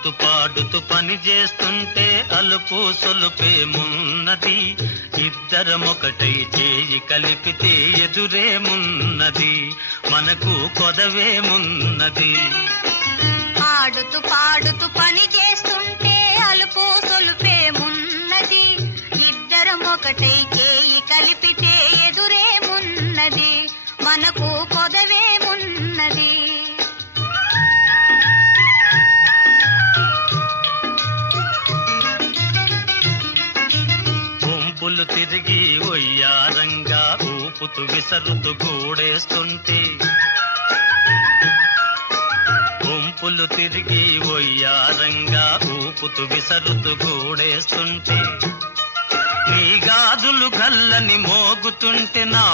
ఆడుతూ పాడుతూ పని చేస్తుంటే అలుపు సొలుపేమున్నది, ఇద్దరమొకటై చేయి కలిపితే ఎదురేమున్నది, మనకు కొదవేమున్నది. ఆడుతూ పాడుతూ పని చేస్తుంటే అలుపు సొలుపేమున్నది, ఇద్దరం ఒకటై చేయి కలిపితే ఎదురేమున్నది, మనకు కొదవేమున్నది. గుంపులు తిరిగి ఒయ్యారంగా ఊపుతూ విసరుతూ కూడేస్తుంటే, గుంపులు తిరిగి ఒయ్యారంగా ఊపుతూ విసరుతూ కూడేస్తుంటే, నీ గాజులు గల్లని మోగుతుంటే నా